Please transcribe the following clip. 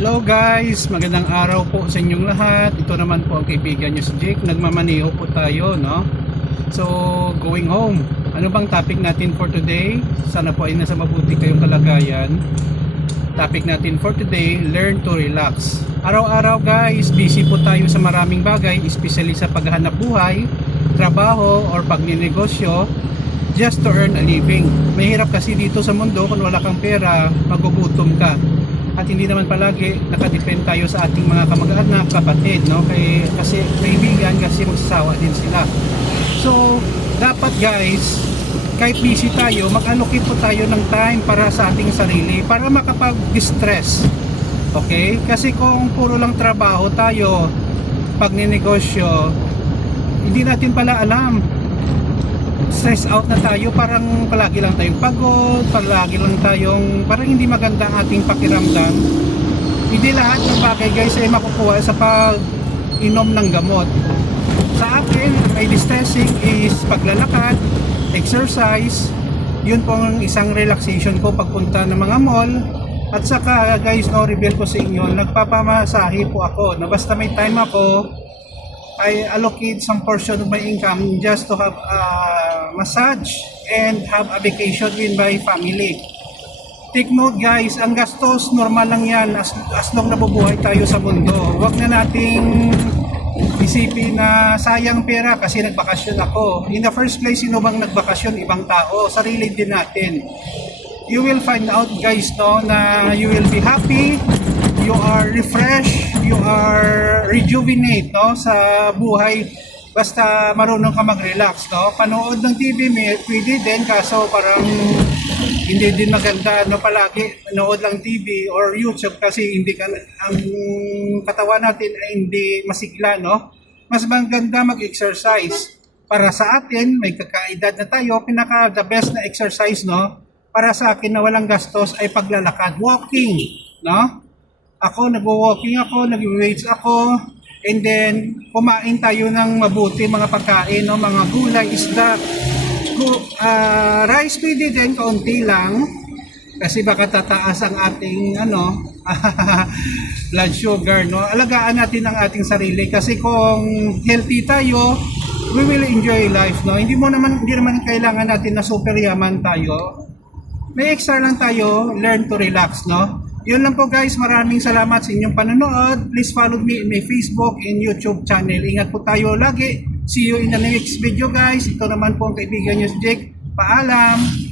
Hello guys, magandang araw po sa inyong lahat. Ito naman po ang kaibigan nyo si Jake. Nagmamaneho po tayo, no? So, going home. Ano bang topic natin for today? Sana po ay nasa mabuti kayong kalagayan. Topic natin for today, learn to relax. Araw-araw guys, busy po tayo sa maraming bagay, especially sa paghahanap buhay, trabaho, or pagninegosyo, just to earn a living. Mahirap kasi dito sa mundo kung wala kang pera, magugutom ka. At hindi naman palagi nakadepend tayo sa ating mga kamag-anak, kapatid, no? Kasi kaibigan, kasi magsasawa din sila. So, dapat guys, kahit busy tayo, mag-allocate po tayo ng time para sa ating sarili, para makapag-distress. Okay? Kasi kung puro lang trabaho tayo, pagninegosyo, hindi natin pala alam. Stress out na tayo, parang palagi lang tayong pagod, palagi lang tayong parang hindi maganda ang ating pakiramdam. Hindi lahat ng bagay guys ay makukuha sa pag-inom ng gamot. Sa akin, may distressing is paglalakad, exercise. Yun po ang isang relaxation ko pagpunta ng mga mall. At saka guys, no, reveal ko sa inyo, nagpapamasahe po ako na basta may time ako, I allocate some portion of my income just to have a massage and have a vacation with my family. Take note guys, ang gastos normal lang yan as long nabubuhay tayo sa mundo. Huwag na nating isipin na sayang pera kasi nagbakasyon ako. In the first place, sino bang nagbakasyon? Ibang tao, sarili din natin. You will find out guys, no, na you will be happy, you are refreshed, you are rejuvenate, no, sa buhay basta marunong ka mag-relax, no. Panood ng TV pwede din, kaso parang hindi din maganda, no, palagi panood lang TV or YouTube kasi hindi ka, ang katawan natin ay hindi masigla, no. Mas maganda mag-exercise. Para sa atin, may kakaedad na tayo, pinaka the best na exercise, no, para sa akin na walang gastos ay paglalakad, walking, no. Ako, nag-walking ako, nag-weights ako, and then kumain tayo ng mabuti mga pagkain, no? Mga gulay, isda, rice pwede din, kaunti lang, kasi baka tataas ang ating blood sugar, no? Alagaan natin ang ating sarili kasi kung healthy tayo, we will enjoy life, no? Hindi naman kailangan natin na super yaman tayo. May extra lang tayo, learn to relax, no? Yun lang po guys, maraming salamat sa inyong panonood. Please follow me in my Facebook and YouTube channel. Ingat po tayo lagi. See you in the next video guys. Ito naman po ang kaibigan nyo si Jake. Paalam!